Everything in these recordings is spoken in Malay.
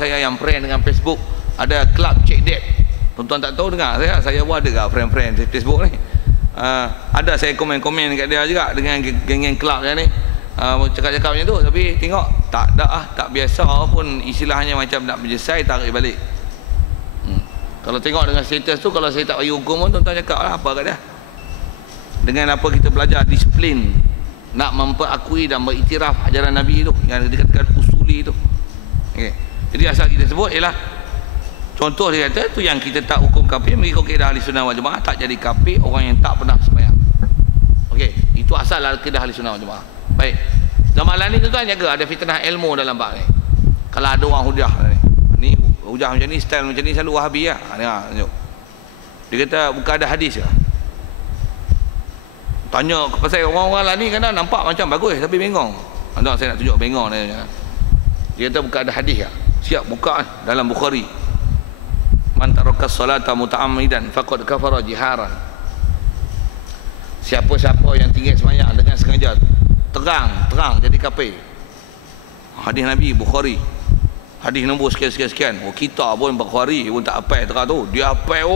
saya yang friend dengan Facebook, ada club check date. Tuan-tuan tak tahu dengar saya pun ada kat friend-friend di Facebook ni. Ada saya komen-komen kat dia juga dengan geng-geng club dia ni. Cakap-cakap macam tu, tapi tengok tak ada tak biasa pun, istilahnya macam nak berjesai tarik balik. Kalau tengok dengan status tu, kalau saya tak bagi hukum pun, tuan-tuan cakap lah apa kat dia. Dengan apa kita belajar disiplin, nak memperakui dan beriktiraf ajaran Nabi tu, yang dikatakan usuli tu. Okay. Jadi asal kita sebut ialah, contoh dia kata tu yang kita tak hukum kafir mengikut kaedah ahli sunnah wal jamaah, tak jadi kafir orang yang tak pernah sembahyang. Okey, itu asal kaedah ahli sunnah wal jamaah. Baik. Zaman lain ni tuan jaga ada fitnah ilmu dalam bab ni. Kalau ada orang hujah ni hujah macam ni, style macam ni, selalu Wahabi lah. Tengok. Dia kata bukan ada hadis ke? Tanya pasal orang-orang lah ni kadang nampak macam bagus tapi bengong. Tuan saya nak tunjuk bengong dia. Dia kata bukan ada hadis ke? Siap buka dalam Bukhari. Man taraka salata muta'ammidan faqad kafara jiharan. Siapa-siapa yang tinggal sembahyang dengan sengaja, terang jadi kafir. Hadis Nabi Bukhari. Hadis nombor sekian. Oh, kita pun Bukhari pun tak hafal terang tu. Dia hafal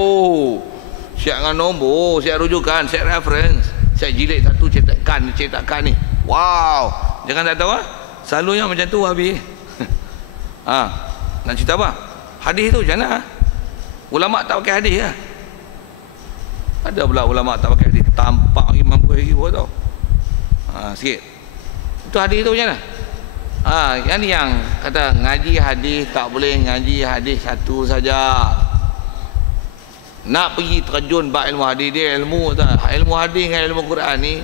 siap dengan nombor, siap rujukan, siap reference, siap jilid satu cetakan ni. Wow. Jangan tak tahu selalunya macam tu habis. Nak cerita apa? Hadis tu macam mana? Ulama tak pakai hadis lah. Ada pula ulama tak pakai hadis, tampak imam lagi buat tau. Sikit. Itu hadis tu macam mana? Yang ni yang kata ngaji hadis tak boleh ngaji hadis satu saja. Nak pergi terjun bab ilmu hadis, dia ilmu tak? Ilmu hadis dengan ilmu Quran ni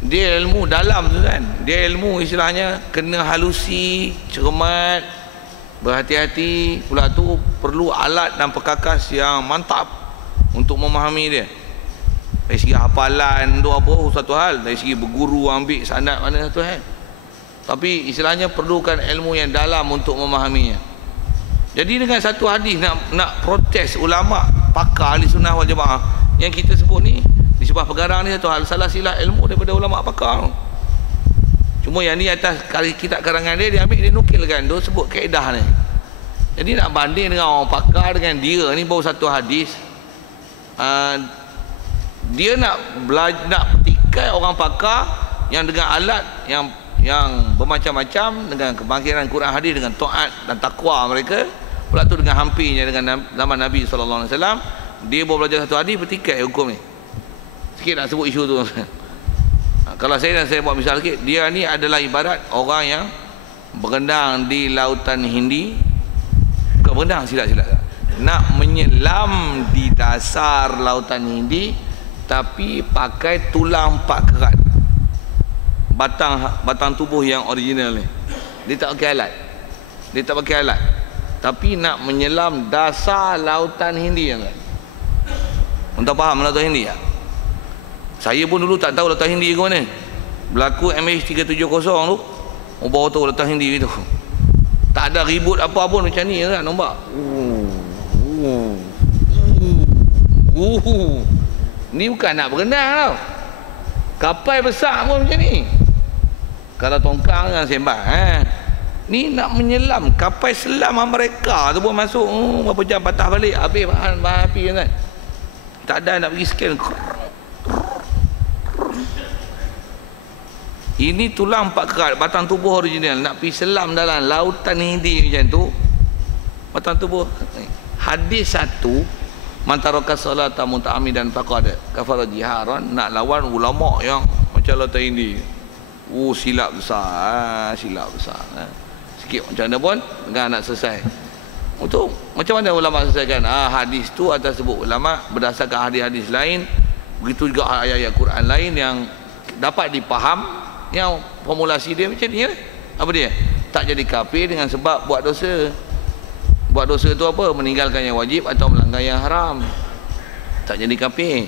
dia ilmu dalam tu kan. Dia ilmu istilahnya kena halusi, cermat, berhati-hati. Pula tu perlu alat dan perkakas yang mantap untuk memahami dia. Dari segi hafalan tu apa satu hal, dari segi berguru ambil sanad mana satu hal. Tapi istilahnya perlukan ilmu yang dalam untuk memahaminya. Jadi dengan satu hadis nak protes ulama pakar ahli sunnah wal jamaah yang kita sebut ni di sebuah pergarang ni, satu hal salah silah ilmu daripada ulama pakar. Cuma yang ni atas kitab karangan dia ambil, dia nukilkan tu sebut kaedah ni. Jadi nak banding dengan orang pakar dengan dia ni baru satu hadis, dia nak petikai orang pakar yang dengan alat yang bermacam-macam, dengan kebangkitan Quran hadis, dengan taat dan takwa mereka, pula tu dengan hampirnya dengan zaman Nabi SAW, dia baru belajar satu hadis petikai hukum ni. Sikit nak sebut isu tu. Kalau saya buat misal sikit, dia ni adalah ibarat orang yang berenang di lautan Hindi. Bukan berenang, silap nak menyelam di dasar lautan Hindi, tapi pakai tulang 4 kerat, batang tubuh yang original ni. Dia tak pakai alat, tapi nak menyelam dasar lautan Hindi kan. Entah faham lautan Hindi tak? Saya pun dulu tak tahu lautan Hindi ke mana. Berlaku MH370 tu, baru tahu lautan Hindi itu. Tak ada ribut apa pun macam ni kan, nampak. Ni bukan nak berenang tau. Kapal besar pun macam ni. Kalau tongkang jangan sembang. Ni nak menyelam, kapal selam mereka tu pun masuk berapa jam patah balik, habis bahan api kan. Tak ada nak pergi scan. Ini tulang 4 kerat, batang tubuh original, nak pergi selam dalam lautan Hindi macam tu, batang tubuh. Hadis satu, man taraka salata muta'ammidan faqad kafara jiharan, nak lawan ulama yang macam lautan Hindi. Silap besar, sikit macam mana pun dengan nak selesai. Untuk macam mana ulama selesaikan? Hadis tu atas sebut ulama berdasarkan hadis-hadis lain, begitu juga ayat-ayat Quran lain yang dapat dipaham, yang formulasi dia macam ni. Apa dia? Tak jadi kafir dengan sebab buat dosa. Buat dosa tu apa? Meninggalkan yang wajib atau melanggar yang haram. Tak jadi kafir.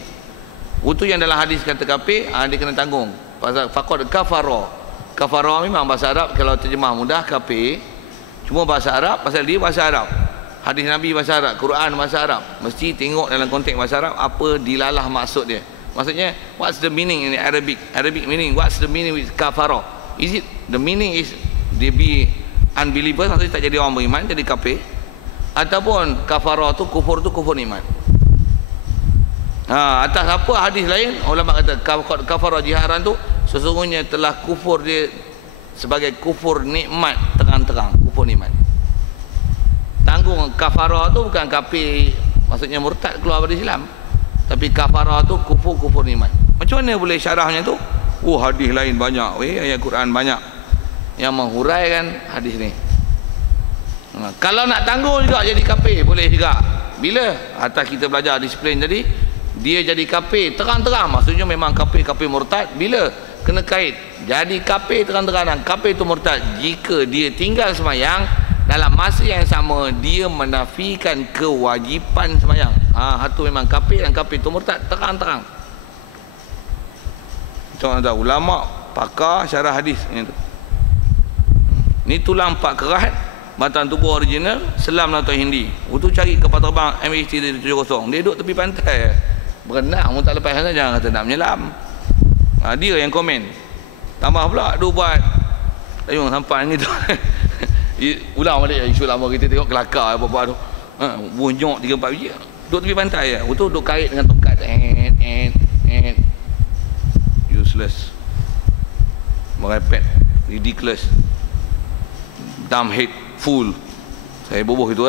Itu yang dalam hadis kata kafir, dia kena tanggung. Pasal faqad kafara. Kafara memang bahasa Arab, kalau terjemah mudah kafir. Cuma bahasa Arab, pasal dia bahasa Arab. Hadis Nabi bahasa Arab, Quran bahasa Arab. Mesti tengok dalam konteks bahasa Arab apa dilalah maksud dia. Maksudnya, what's the meaning in Arabic? Arabic meaning, what's the meaning with kafara? Is it, the meaning is, dia be unbeliever, maksudnya tak jadi orang beriman, jadi kafir. Ataupun kafarah tu kufur iman. Atas apa hadis lain ulama kata kafarah jiharan tu sesungguhnya telah kufur dia sebagai kufur nikmat terang-terang, kufur nikmat. Tanggung kafarah tu bukan kafir, maksudnya murtad keluar dari Islam, tapi kafarah tu kufur nikmat. Macam mana boleh syarahnya tu? Hadis lain banyak, ayat Quran banyak yang menghuraikan hadis ni. Kalau nak tanggung juga jadi kafir boleh juga. Bila atas kita belajar disiplin tadi, dia jadi kafir terang-terang, maksudnya memang kafir murtad. Bila kena kait jadi kafir terang-terang, kafir itu murtad jika dia tinggal sembahyang dalam masa yang sama dia menafikan kewajipan sembahyang. Itu memang kafir, dan kafir itu murtad terang-terang. Contoh ulama pakar syarah hadis ni tulang 4 kerat batang tubuh original selam atau Hindi. Itu cari kapal terbang MH370, dia duduk tepi pantai berenang pun tak lepas sana, jangan kata nak menyelam. Dia yang komen, tambah pula dia buat tayung sampan gitu. Ulang balik isu lama kita tengok kelakar apa-apa tu, bunyok 3-4 biji duduk tepi pantai, betul duduk kait dengan tongkat, useless, merepet, ridiculous, dumbhead, fool. Saya boboh itu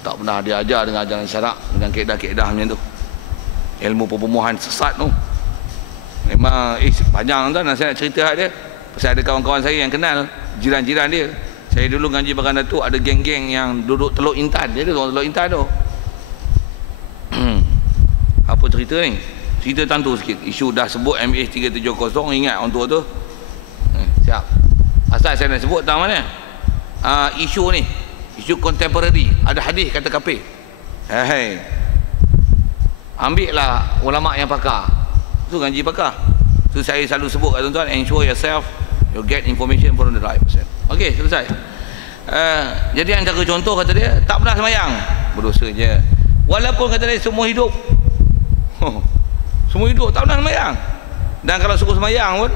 tak pernah dia ajar dengan ajaran syarak, dengan kaedah-kaedah macam tu, ilmu perpemuhan sesat tu. Memang panjang tu, saya nak cerita dia pasal ada kawan-kawan saya yang kenal jiran-jiran dia. Saya dulu ngaji Bagan Datuk, ada geng-geng yang duduk Teluk Intan. Dia ada orang Teluk Intan tu. Apa cerita ni? Cerita tantu sikit. Isu dah sebut MH370, ingat orang tua tu. Siap. Asal saya nak sebut tahu mana? Isu ni, isu contemporary, ada hadis kata kafir. Ambil lah ulama yang pakar. Tu ngaji pakar. So saya selalu sebut kat tuan-tuan, ensure yourself you get information from the right person. Okey, selesai. Jadi antara contoh kata dia tak pernah sembahyang, berdosa je. Walaupun kata dia semua hidup semua hidup tak pernah sembahyang. Dan kalau suruh sembahyang pun,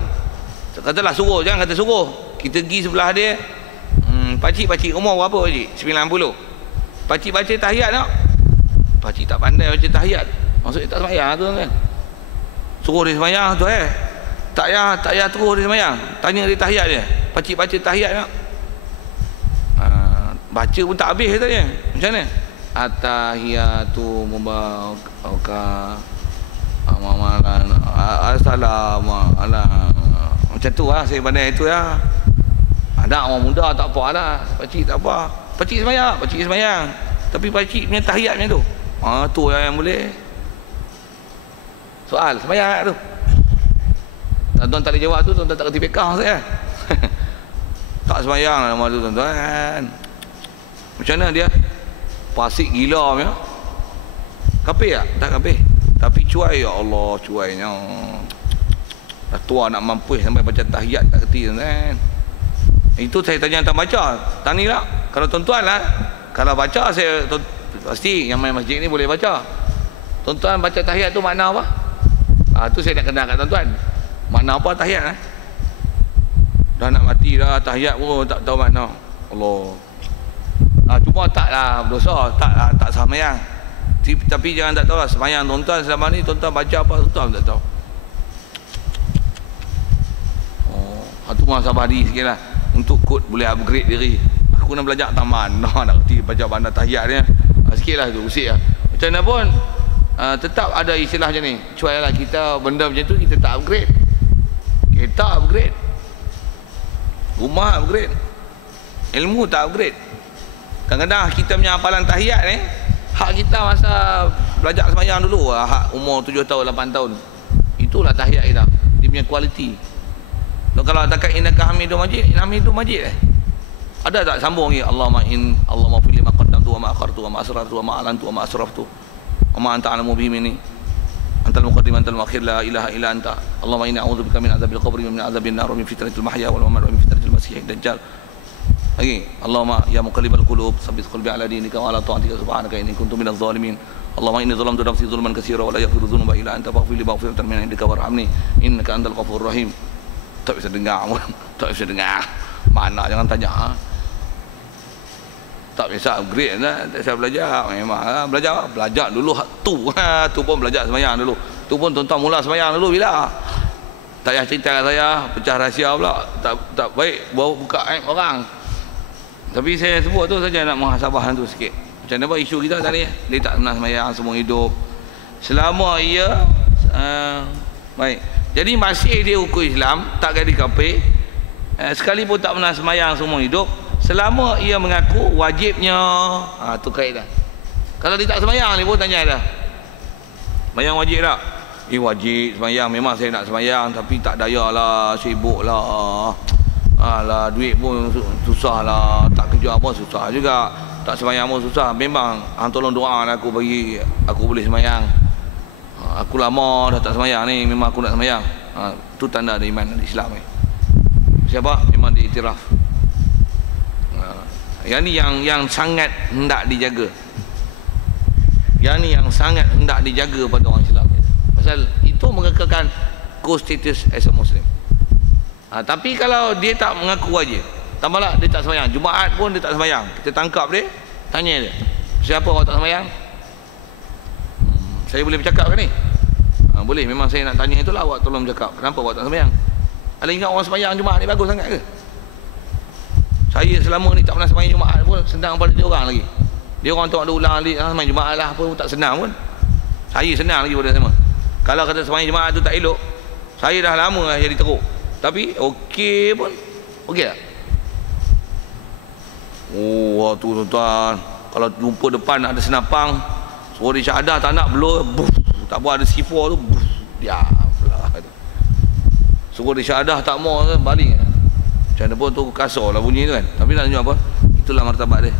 katalah suruh, jangan kata suruh, kita pergi sebelah dia, pakcik umur berapa pakcik? 90. Pakcik baca tahiyat tak? Pakcik tak pandai baca tahiyat, maksudnya tak sembahyang tu kan. Suruh dia sembahyang tu tak payah terus dia sembahyang, tanya dia tahiyat dia, pakcik baca tahiyat tak? Baca pun tak habis katanya. Macam mana? At-tahiyatu mubarakah amalan assalamu ala, macam tu lah saya pandai itu ya. Ada orang muda tak apa lah, pakcik tak apa, pakcik sembahyang, tapi pakcik punya tahiyat macam tu. Tu yang boleh. Soal sembahyang tu, tuan-tuan tak boleh jawab tu, tuan-tuan tak kerti fiqah saya. Tak sembahyang nama tu tuan-tuan. Macam mana dia? Fasik gila punya. Kafir tak? Tak kafir. Tapi cuai, ya Allah, cuainya. Dah tua nak mampus sampai baca tahiyat tak kerti tuan-tuan. Itu saya tanya tentang baca. Tani lah. Kalau tuan-tuan lah, kalau baca saya pasti yang main masjid ni boleh baca. Tuan-tuan baca tahiyat tu makna apa? Tu saya nak kenal kat tuan-tuan. Makna apa tahiyat Dah nak mati dah, tahiyat pun tak tahu makna. Allah. Cuma taklah berdosa, tak sembahyang. Tapi jangan tak tahu lah sembahyang tuan-tuan selama ni, tuan-tuan baca apa tuan-tuan tak tahu. Itu mah sabar diri sikit lah, untuk kod boleh upgrade diri. Aku nak belajar taman, nak kerti baca bandar tahiyat dia sikit lah tu, usik lah. Macam mana pun tetap ada istilah macam ni. Cuai lah kita benda macam tu, kita tak upgrade. Kereta upgrade, rumah upgrade, ilmu tak upgrade. Kadang-kadang kita punya hafalan tahiyat ni, hak kita masa belajar sembahyang dulu, hak umur 7 tahun 8 tahun, itulah tahiyat kita, dia punya kualiti. Kalau takat innaka hamidum majid, hamidum majid ada tak sambung ni? Allahumma fil lima qaddamtu wa ma akhartu wa ma asrartu wa ma alantu wa ma asraftu wa ma anta a'lamu bihi minni antal muqaddim antal muakhir la ilaha illa anta. Allahumma inni a'udzubika min adzabil qabri wa min adzabin nar wa min fitnatil mahya wal mamat wa min fitnatil masiihid dajjal. Lagi, Allahumma ya muqallibal qulub tsabbit qalbi ala dinika wa ala ta'atika subhanaka inni kuntu minadh zalimin. Allahumma inni zalamtu nafsi zulman katsira wa la yaghfiru dzunuba illa anta faghfir li maghfiratan min indika warhamni innaka antal ghafurur rahim. Tak bisa dengar pun, tak bisa dengar. Mana jangan tanya. Tak biasa upgrade lah. Saya belajar memang belajar dulu tu pun belajar sembahyang dulu. Tu pun tuan-tuan mula sembahyang dulu bila. Tak payah cerita kat saya, pecah rahsia pula. Tak baik bawa buka aib orang. Tapi saya sebut tu saja nak muhasabah tu sikit. Macam mana isu kita tadi? Dia tak pernah sembahyang semua hidup. Selama ia baik. Jadi masih dia hukum Islam, tak jadi kafir. Sekalipun tak pernah sembahyang semua hidup, selama ia mengaku wajibnya, tu kaedah. Kalau dia tak sembahyang ni pun tanya dah. Sembahyang wajib tak? Wajib sembahyang, memang saya nak sembahyang tapi tak daya lah, sibuk lah. Alah, duit pun susah lah, tak kerja pun susah juga. Tak sembahyang pun susah. Memang tolong doa aku bagi aku boleh sembahyang. Aku lama dah tak sembahyang ni, memang aku nak sembahyang. Tu tanda ada iman Islam ni. Siapa? Memang diiktiraf. Yang ni yang sangat hendak dijaga. Yang ni yang sangat hendak dijaga pada orang Islam. Pasal itu mengekalkan co-status as a Muslim. Tapi kalau dia tak mengaku wajib, tambahlah dia tak sembahyang, Jumaat pun dia tak sembahyang, kita tangkap dia, tanya dia, siapa awak tak sembahyang? Saya boleh bercakap ke ni? Boleh, memang saya nak tanya itulah, awak tolong bercakap, kenapa awak tak sembahyang? Ada ingat orang sembahyang Jumaat ni bagus sangat ke? Saya selama ni tak pernah sembahyang Jumaat pun senang pada dia orang lagi. Dia orang tengok ada ulang alik, sembahyang Jumaat lah pun tak senang pun. Saya senang lagi pada semua. Kalau kata sembahyang Jumaat tu tak elok, saya dah lama lah jadi teruk. Tapi okey pun, okey tak? Oh, tu tuan-tuan, kalau jumpa depan ada senapang, suruh dia syahadah tak nak blow, tak buat ada C4 tu, diamlah. Suruh dia syahadah tak mau, baling. Macam mana pun tu kasar lah bunyi tu kan. Tapi nak tunjuk apa? Itulah martabat dia.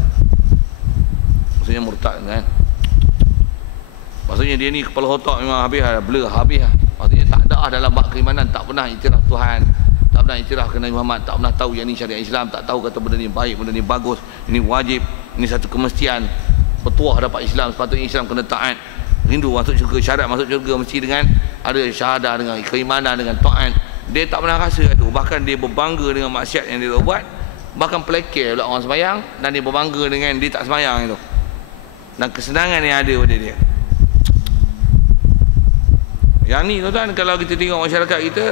Maksudnya murtad kan. Maksudnya dia ni kepala otak memang habis lah, blur habis lah. Maksudnya tak ada dalam bab keimanan, tak pernah iktiraf Tuhan, tak pernah iktiraf ke Nabi Muhammad, tak pernah tahu yang ni syariat Islam, tak tahu kata benda ni baik, benda ni bagus, ini wajib, ini satu kemestian. Petuah dapat Islam, sepatutnya Islam kena taat. Rindu masuk syurga, syarat masuk syurga mesti dengan ada syahadah, dengan keimanan, dengan taat. Dia tak pernah rasa itu. Bahkan dia berbangga dengan maksiat yang dia buat. Bahkan pelekeh pula orang sembahyang, dan dia berbangga dengan dia tak sembahyang itu. Dan kesenangan yang ada pada dia. Yang ni tuan-tuan, kalau kita tengok masyarakat kita,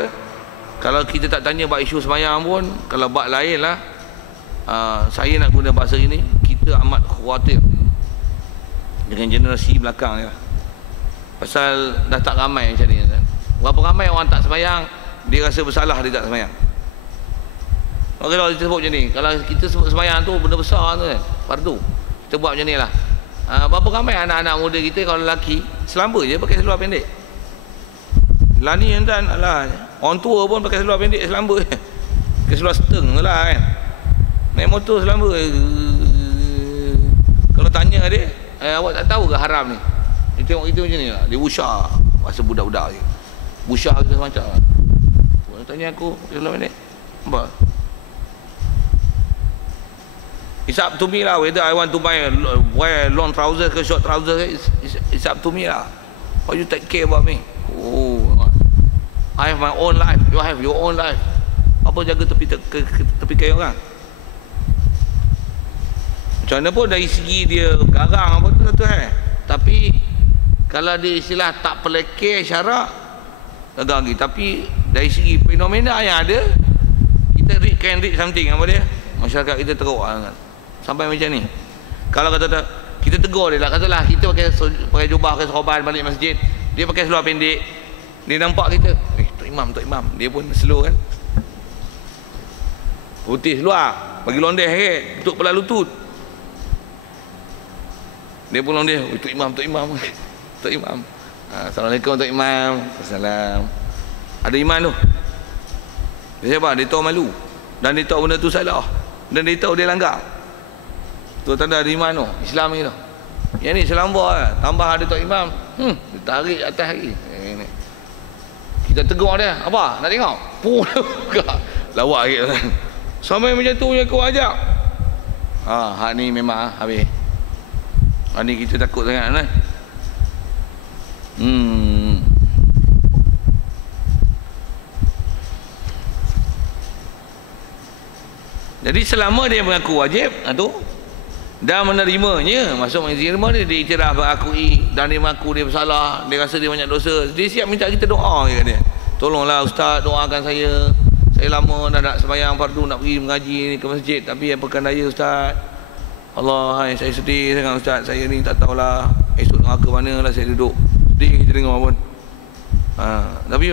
kalau kita tak tanya bab isu sembahyang pun, kalau bab lain lah, saya nak guna bahasa ini, kita amat khawatir dengan generasi belakang ya. Pasal dah tak ramai macam ni tuan. Berapa ramai orang tak sembahyang, dia rasa bersalah dia tak sembahyang. Kalau kita sebut macam ni, kalau kita sebut sembahyang tu benda besar tu kan, fardu, kita buat macam ni lah. Berapa ramai anak-anak muda kita kalau lelaki selamba je pakai seluar pendek. Lani tuan, alah, orang tua pun pakai seluar pendek selamba je. Pakai seluar seteng lah kan. Naik motor selamba. Kalau tanya dia, awak tak tahu ke haram ni? Dia tengok kita macam ni lah, dia usah rasa budak-budak je. Usah kita semacam lah. Dia tanya aku, seluar pendek nampak? It's up to me lah whether I want to wear long trouser ke short trouser ke, it's up to me lah. How you take care about me? Oh, I have my own life, you have your own life. Apa jaga tepi kayu orang? Macam mana pun dari segi dia garang apa tu tapi kalau dia istilah tak pelekeh syarak agak lagi. Tapi dari segi fenomena yang ada, kita can read something apa dia, masyarakat kita teruk sangat sampai macam ni. Kalau kata kita tegur dia lah, katalah kita pakai jubah, pakai serban balik masjid, dia pakai seluar pendek, dia nampak kita, Tok Imam, dia pun slow kan, putih seluar, bagi londeh sikit, tutup pula lutut, dia pun londeh, Tok Imam. Assalamualaikum Tok Imam. Assalam. Ada iman tu. Dia siapa? Dia tahu malu, dan dia tahu benda tu salah, dan dia tahu dia langgar. Tu tanda ada iman tu, Islam ni tu. Yang ni selamba tambah ada Tok Imam, dia tarik atas lagi. Ni. Kita tegur dia, apa? Nak tengok? Pun lawak sikit kan. Sampai macam tu yang kau ajak. Hak ni memang habis. Hak ni kita takut sangat kan. Jadi selama dia mengaku wajib tu dan menerimanya, masuk menerima dia iktiraf mengakui dan dia mengaku dia bersalah, dia rasa dia banyak dosa, dia siap minta kita doa dia. Tolonglah ustaz, doakan saya lama dah nak sembahyang fardu, nak pergi mengaji ni ke masjid tapi apakan daya ustaz. Allah, saya sedih sangat ustaz, saya ni tak tahulah esok neraka mana lah saya duduk. Sedih kita dengar pun. Tapi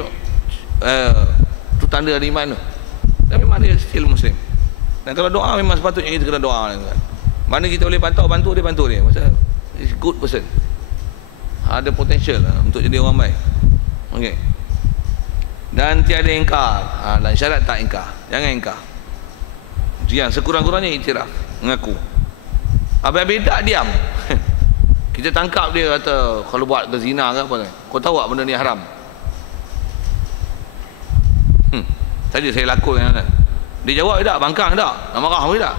tu tanda ada iman tu. Tapi memang dia still Muslim. Dan kalau doa memang sepatutnya kita kena doa. Mana kita boleh bantu dia, bantu dia. Pasal he's good person. Ada potential untuk jadi orang baik. Okey. Dan tiada ingkar. Dan syarat tak ingkar. Jangan ingkar. Yang sekurang-kurangnya iktiraf, mengaku. Habis-habis tak diam. Kita tangkap dia kata kalau buat ke zina ke apa. Kau tahu tak benda ni haram? Saja saya lakon kan. Dia jawab tak, bangkang tak, nak marah ke tak?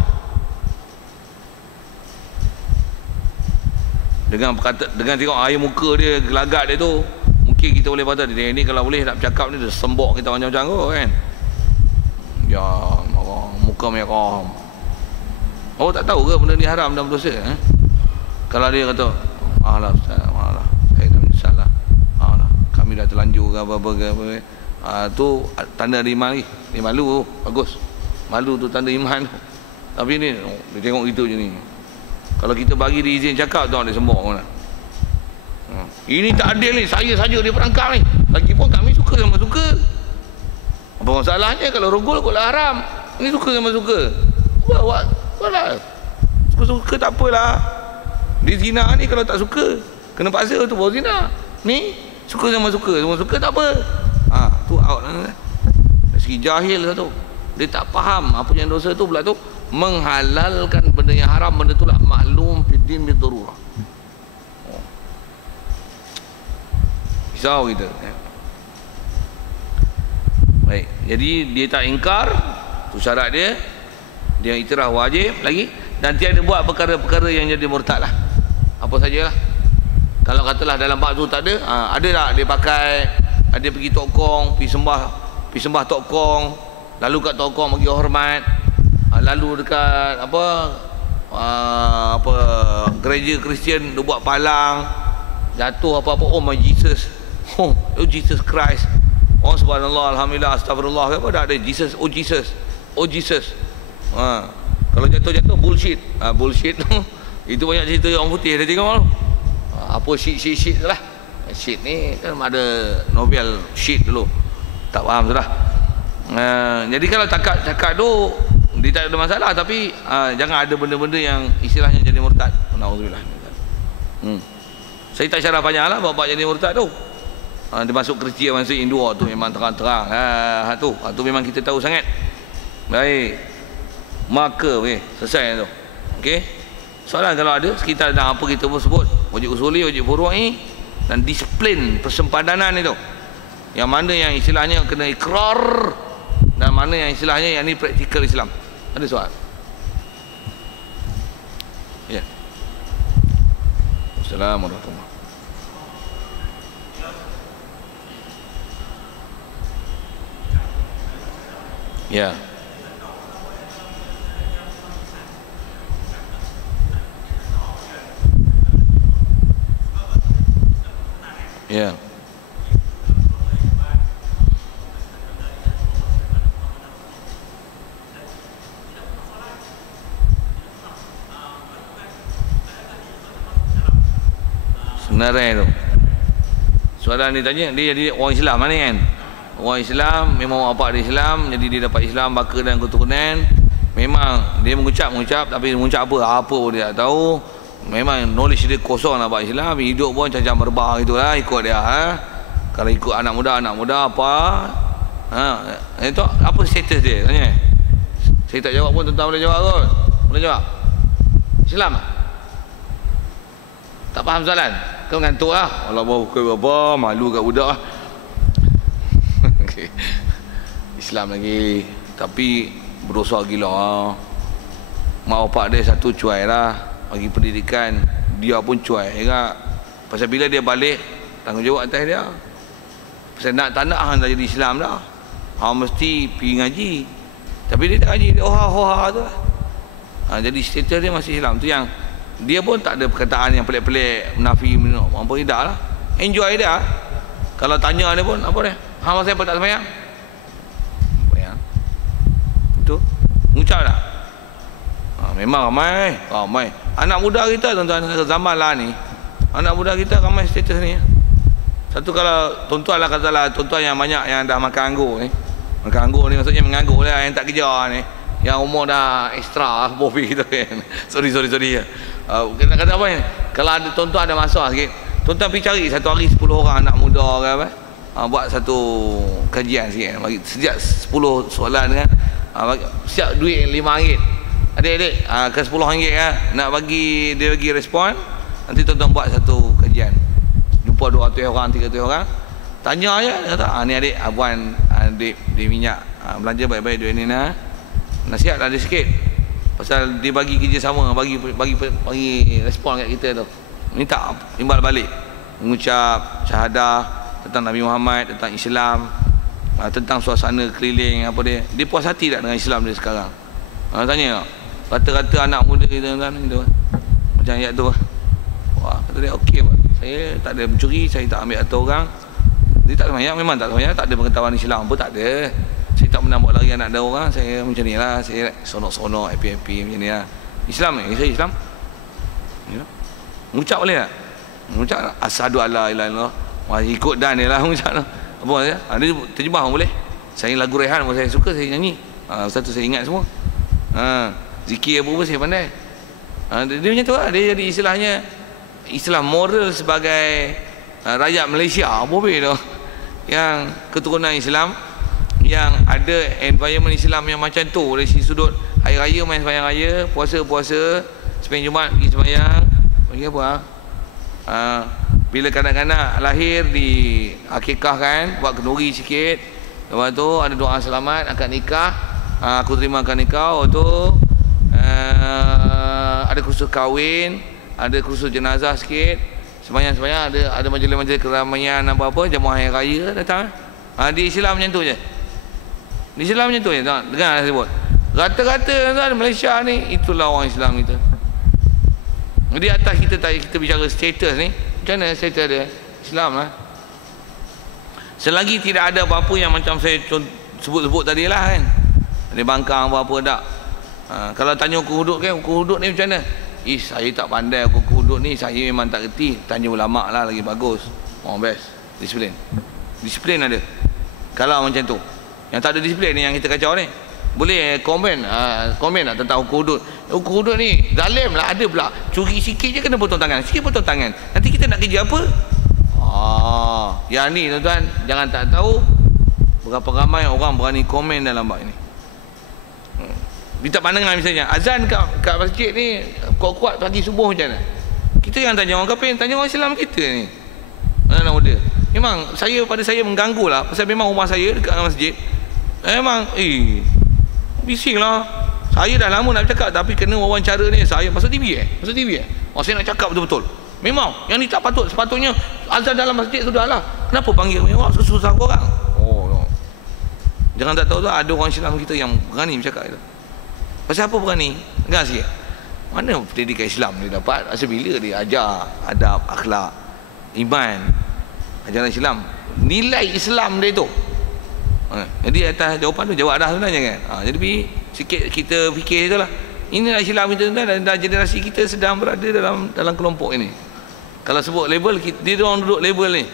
Dengan tengok air muka dia, gelagat dia tu, mungkin kita boleh kata dia ni kalau boleh nak bercakap ni dia sembok kita macam-macam kot kan. Ya, marah, muka merah. Oh tak tahu ke benda ni haram dan berdosa Kalau dia kata, "Alah ustaz, alah, saya dah menyesal lah. Alah, kami dah terlanjur ke apa-apa ke apa." Tu tanda iman lagi. Dia malu, bagus. Malu tu tanda iman tu. Tapi ni dia tengok gitu je ni. Kalau kita bagi dia izin cakap tu dia sembok mana. Ini tak adil ni, saya saja dia perangkap ni. Lagipun kami suka sama suka. Apa masalahnya kalau rogol kot lah haram. Ini suka sama suka. Buatlah. Suka-suka tak apalah. Di zina ni kalau tak suka kena paksa tu bawa zina. Ni suka sama suka, semua suka tak apa. Tu out lah. Dari segi jahil satu. Dia tak faham apa yang dosa tu pula tu menghalalkan benda yang haram, benda tu lah maklum fiddin bidururah. Risau kita. Baik, jadi dia tak ingkar, tu syarat dia. Dia iktiraf wajib lagi dan tiada buat perkara-perkara yang jadi murtad lah. Apa sajalah. Kalau katalah dalam bab tu tak ada, ada tak dia pakai, dia pergi tokong, pergi sembah tokong. Lalu kat tokong bagi hormat, lalu dekat gereja Kristian dia buat palang, jatuh apa-apa, oh my Jesus, oh Jesus Christ, oh subhanallah, alhamdulillah, astagfirullah, apa dah ada Jesus, oh Jesus, oh Jesus. Kalau jatuh bullshit, bullshit itu banyak cerita orang putih, ada tengok apa shit lah. Shit ni kan ada novel shit dulu, tak faham sudah. Jadi kalau cakap tu dia tak ada masalah, tapi jangan ada benda-benda yang istilahnya jadi murtad. Nauzubillah. Saya tak syarah panjang lah bab jadi murtad tu. Dia masuk Kristian, masuk Hindu tu memang terang-terang. Tu memang kita tahu sangat. Baik. Maka selesai tu. Okey. Soalan kalau ada sekitar dan apa kita pun sebut, wajib usuli, wajib furu'i dan disiplin persempadanan itu. Yang mana yang istilahnya kena ikrar dan mana yang istilahnya yang ni praktikal Islam. Ada soal? Ya. Assalamualaikum warahmatullahi wabarakatuh. Ya. Ya. Sebenarnya tu soalan dia tanya, dia jadi orang Islam mana kan? Orang Islam, memang apa dia Islam, jadi dia dapat Islam baka dan keturunan. Memang dia mengucap tapi mengucap apa pun dia tak tahu. Memang knowledge dia kosong nak buat Islam, hidup pun macam merbah gitulah, ikut dia. Kalau ikut anak muda apa? Itu apa status dia tanya? Saya tak jawab pun, tuan-tuan boleh jawab kot. Boleh jawab? Islam tak? Tak faham soalan? Kau ngantuk lah. Allah pukul berapa, malu kat budak lah. Okay. Islam lagi, tapi berdosa gila lah. Mak opak dia satu cuai lah, bagi pendidikan. Dia pun cuai juga. Pasal bila dia balik, tanggungjawab atas dia. Pasal nak tak nak dah jadi Islam dah. Mesti pergi ngaji. Tapi dia tak kaji, dia oha-oha tu lah. Jadi status dia masih Islam. Tu yang dia pun tak ada perkataan yang pelik-pelik, menafi, apa tidak lah. Enjoy dia. Kalau tanya dia pun, apa dia? Hang masa apa tak sembahyang? Sembahyang. Itu mengucap tak? Memang ramai. Anak muda kita tuan-tuan, zaman lah ni, anak muda kita ramai status ni. Satu, kalau tuan-tuan lah katalah, tuan-tuan yang banyak yang dah makan anggur ni. Makan anggur ni maksudnya menganggur lah, yang tak kerja ni, yang umur dah ekstra bobi gitu kan. Sorry nak kata apa ni, kalau ada tuan-tuan ada masa sikit, tuan-tuan pergi cari satu hari 10 orang anak muda ke apa, buat satu kajian sikit, bagi sejak 10 soalan kan, siap duit RM5, adik-adik ke RM10 kan, nak bagi dia bagi respon, nanti tuan-tuan buat satu kajian, jumpa 200 orang 300 orang, tanya aja, kata ni adik, abuan adik di minyak, belanja baik-baik duit ni nah, nasihat ada sikit pasal dia bagi kerja sama, bagi respon kat kita tu, minta imbal balik, mengucap syahadah tentang Nabi Muhammad, tentang Islam, tentang suasana keliling apa dia puas hati tak dengan Islam dia sekarang. Tanya rata-rata anak muda kita tu macam ayat tu, wah kata dia okey pak, saya tak ada mencuri, saya tak ambil harta orang. Dia tak semayang, memang tak semayang, tak ada pengetahuan Islam pun tak ada. Saya tak pernah buat lari anak ada orang, saya macam ni lah, saya sonok-sonok, happy-happy macam ni lah. Islam ni, saya Islam. Ya. Mengucap boleh tak? Mengucap asyhadu alla ilaha illallah. Wah, ikut dan dia lah mengucap tu. Apa dia? Dia terjemah pun boleh. Saya lagu Rehan pun saya suka, saya nyanyi. Satu saya ingat semua. Zikir apa pun saya pandai. Dia macam tu lah. Dia jadi istilahnya Islam moral sebagai rakyat Malaysia. Apa tu? Yang keturunan Islam, yang ada environment Islam yang macam tu, dari sudut hari raya main sembahyang raya, puasa sembahyang Jumaat pergi sembahyang, pergi apa bila kanak-kanak lahir di akikah kan, buat kenduri sikit, lepas tu ada doa selamat akad nikah, aku terima akad nikah, tu ada kursus kahwin, ada kursus jenazah sikit, sembahyang ada majlis-majlis keramaian apa-apa, jemaah hari raya datang. Di Islam macam tu je. Di Islam macam tu je, dengar saya sebut. Rata-rata kan Malaysia ni, itulah orang Islam kita. Di atas kita bicara status ni, macam mana status dia? Islam lah. Selagi tidak ada apa-apa yang macam saya sebut-sebut tadi lah kan, ada bangkang apa-apa tak. Kalau tanya hukum hudud kan, hukum hudud ni macam mana? Saya tak pandai hukum hudud ni, saya memang tak kerti. Tanya ulama lah, lagi bagus. Best. Disiplin ada. Kalau macam tu, yang tak ada disiplin ni yang kita kacau ni. Boleh komen tak tentang hukum hudud. Hukum hudud ni zalim lah, ada pula curi sikit je kena potong tangan, sikit potong tangan. Nanti kita nak kerja apa? Yang ni tuan-tuan, jangan tak tahu berapa ramai orang berani komen dalam bab ini. Minta pandangan misalnya azan kat masjid ni kuat-kuat pagi subuh macam mana? Kita yang tanya orang kafir, tanya orang Islam kita ni. Anak muda. Memang pada saya mengganggu lah, pasal memang rumah saya dekat dengan masjid. Memang bising lah. Saya dah lama nak bercakap, tapi kena wawancara ni saya pasal TV saya nak cakap betul-betul. Memang yang ni tak patut, sepatutnya azan dalam masjid sudahlah. Kenapa panggil memang susah korang? No. Jangan tak tahu tu ada orang Islam kita yang berani bercakap itu. Pasal apa berani? Dengar sikit. Mana pendidikan Islam dia dapat? Asal bila dia ajar adab, akhlak, iman, ajaran Islam, nilai Islam dia tu. Jadi atas jawapan tu jawab dah sebenarnya kan. Jadi sikit kita fikir itulah. Inilah Islam kita dan generasi kita sedang berada dalam kelompok ini. Kalau sebut label, dia orang duduk label ni.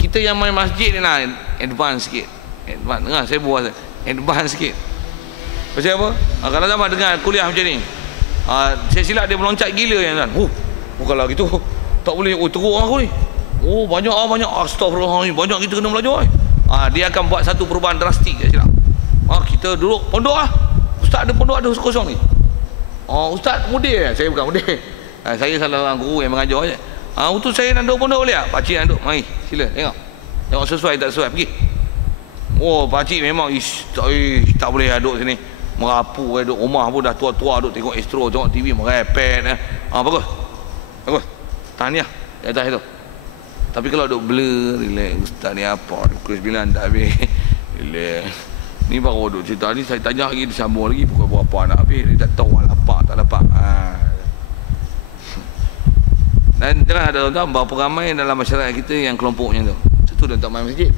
Kita yang main masjid ni lah advance sikit. Dengar saya buat advance sikit. Pasal apa? Kalau zaman dengar kuliah macam ni, saya silap dia meloncat gila kan. Kalau gitu tak boleh. Teruk aku ni. Banyak astagfirullah, banyak kita kena belajar. Dia akan buat satu perubahan drastik je silap. Kita duduk pondok lah. Ustaz ada pondok ada kosong ni. Ustaz mudir. Saya bukan mudir. Saya salah orang guru yang mengajar je. Untuk saya nak duduk pondok boleh tak? Pakcik nak duduk. Mari sila tengok sesuai tak sesuai, pergi. Pakcik memang tak boleh duduk sini. Merapu duduk rumah pun dah tua-tua, duduk tengok Astro, tengok TV merepet. Bagus tahniah di atas itu. Tapi kalau duduk blur, relax, ustaz ni apa, pukul 9 tak habis, relax. Ni baru duduk cerita ni, saya tanya lagi, disambung lagi pukul berapa nak habis. Dia tak tahu lapar tak lapar. Dan jangan ada tuan-tuan, berapa ramai dalam masyarakat kita yang kelompoknya tu. Satu dia tak main masjid.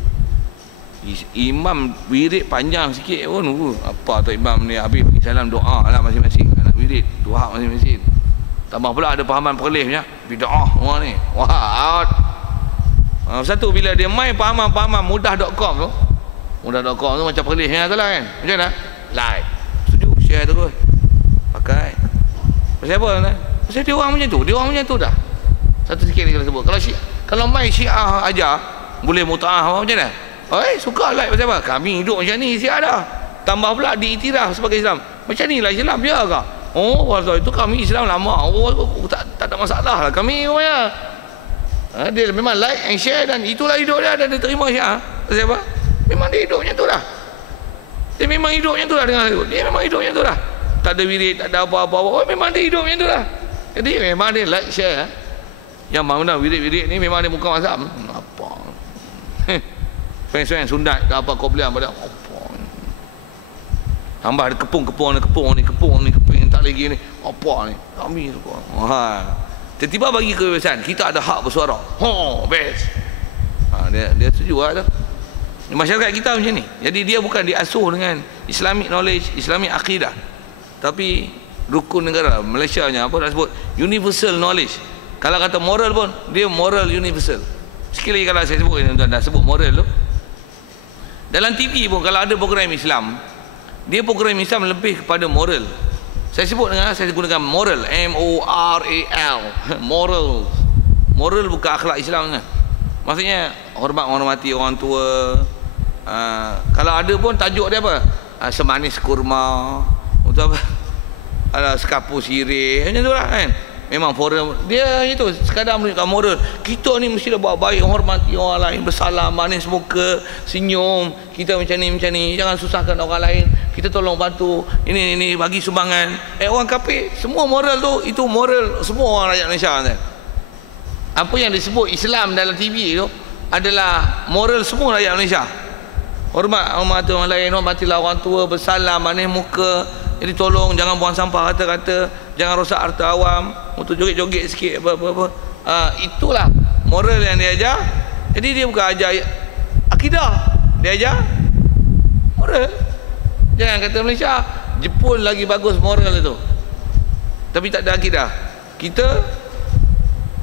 Imam wirid panjang sikit pun apa tu imam ni habis bagi salam doa lah masing-masing nak wirid doa masing-masing. Tambah pula ada fahaman perlihnya bid'ah semua ni. Wah. Satu bila dia main fahaman mudah.com tu. Mudah.com tu macam perlihnya tu lah kan. Macam mana? Like, setuju, share terus. Pakai. Pasal apa kan? Pasal dia orang macam tu. Dia orang macam tu dah. Satu sikit lagi kalau sebut. Kalau main Syiah aja boleh muta'ah macam mana? Suka like pasal apa? Kami hidup macam ni Syiah dah. Tambah pula diiktiraf sebagai Islam. Macam ni lah Islam dia ke? Pasal itu kami Islam lama. Tak ada masalah lah kami punya. Dia memang like and share dan itulah hidup dia dan dia terima Syiah. Pasal apa? Memang dia hidup macam tu lah. Dia memang hidup macam tu lah dengan itu. Dia memang hidup macam tu lah. Tak ada wirid, tak ada apa-apa. Memang dia hidup macam tu lah. Jadi memang dia like share. Yang mana wirid-wirid ni memang dia muka mazhab. Apa? Feng-feng sundat ke apa kau beliau pada apa? Tambah ada kepung ni tak lagi ni. Apa ni? Kami suka. Tiba-tiba bagi kebebasan, kita ada hak bersuara. Best. Dia setuju lah tu. Masyarakat kita macam ni. Jadi dia bukan diasuh dengan Islamic knowledge, Islamic akidah. Tapi rukun negara Malaysia nya apa nak sebut universal knowledge. Kalau kata moral pun dia moral universal. Sekali lagi kalau saya sebut tuan-tuan dah sebut moral tu. Dalam TV pun kalau ada program Islam, dia program Islam lebih kepada moral. Saya gunakan moral, M-O-R-A-L, moral. Moral bukan akhlak Islam kan. Maksudnya hormati orang tua. Kalau ada pun tajuk dia apa? Semanis kurma, atau apa? Ada sekapu sirih, macam tu lah kan. Memang forum dia itu sekadar menunjukkan moral. Kita ni mesti buat baik, hormati orang lain, bersalam, manis muka, senyum. Kita macam ni, jangan susahkan orang lain. Kita tolong bantu. Ini bagi sumbangan. Orang kafir, semua moral tu itu moral semua orang rakyat Malaysia kan. Apa yang disebut Islam dalam TV tu adalah moral semua rakyat Malaysia. Hormati orang lain, hormatilah orang tua, bersalam, manis muka. Jadi tolong jangan buang sampah kata-kata, jangan rosak harta awam, untuk joget-joget sikit apa-apa. Itulah moral yang dia ajar. Jadi dia bukan ajar akidah, dia ajar moral. Jangan kata Malaysia, Jepun lagi bagus moral itu, tapi tak ada akidah. Kita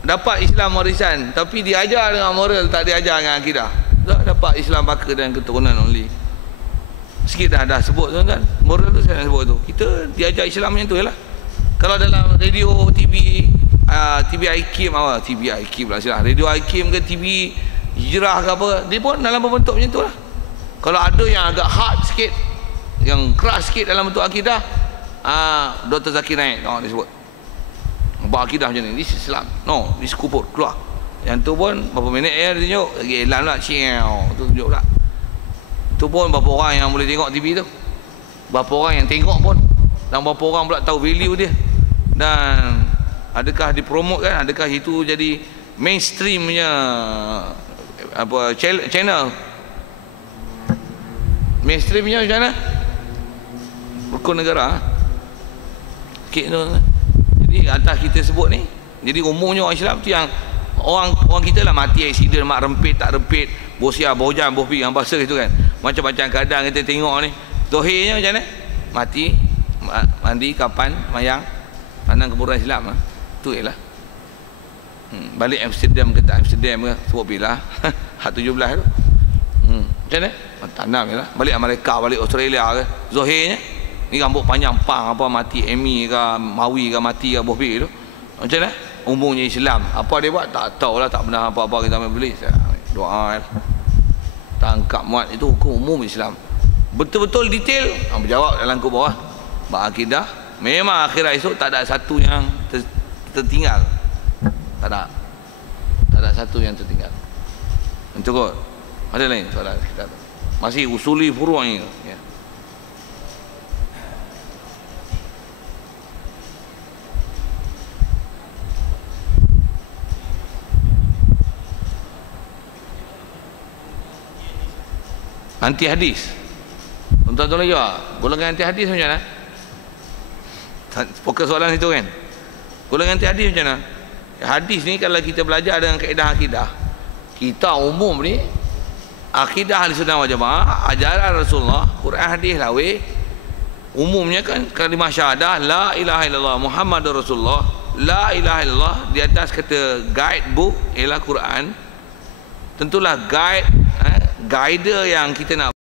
dapat Islam warisan, tapi diajar dengan moral, tak diajar dengan akidah. Dah dapat Islam baka dan keturunan only. Sikit dah sebut tuan-tuan. Moral tu saya nak sebut tu. Kita diajar Islam macam tu je lah. Kalau dalam radio, TV, TV IKIM apa? TV IKIM lah silah. Radio IKIM ke TV Hijrah ke apa, dia pun dalam bentuk macam tu lah. Kalau ada yang agak hard sikit, yang keras sikit dalam bentuk akidah, Dr. Zakir Naik dia sebut buat akidah macam ni, this is Islam, no, this kubur, keluar. Yang tu pun berapa minit dia tunjuk lagi elan pula, tu tunjuk pula. Tu pun berapa orang yang boleh tengok TV tu, berapa orang yang tengok pun, dan berapa orang pula tahu value dia, dan adakah dipromotkan, adakah itu jadi mainstream punya apa channel mainstream punya macam mana rukun negara sikit tu. Jadi atas kita sebut ni, jadi umumnya orang Islam tu yang orang kita lah mati accident, mak rempit tak rempit, bosia bojan bopi yang bahasa itu kan, macam-macam keadaan kita tengok ni. Zahirnya macam mana? Mati, mandi, kapan, mayang, pandang kuburan Islam lah. Tu je lah. Balik Amsterdam ke tak Amsterdam ke, sebut bila hak 17 tu. Macam mana? Tanam je lah. Balik Amerika, balik Australia ke, zahirnya ni rambut panjang pang apa, mati Amy ke Mawi ke mati ke bopi tu. Macam mana? Umumnya Islam. Apa dia buat? Tak tahulah, tak pernah apa-apa kita ambil beli. Doa lah. Tangkap muat, itu hukum umum Islam. Betul-betul detail, berjawab dalam kubur bawah. Akidah, memang akhirat esok tak ada satu yang tertinggal. Tak ada satu yang tertinggal. Cukup. Ada lain soalan kita? Masih usuli furu' ni. Ya. Anti hadis. Tuan-tuan lagi golongan anti hadis macam mana? Fokus soalan itu kan. Golongan anti hadis macam mana? Hadis ni kalau kita belajar dengan kaedah akidah, kita umum ni akidah Ahlussunnah wal Jamaah, ajaran Rasulullah, Quran hadis lah weh. Umumnya kan kalimah syahadah la ilaha illallah Muhammadur Rasulullah, la ilaha illallah di atas kata guide book ialah Quran. Tentulah guide guider yang kita nak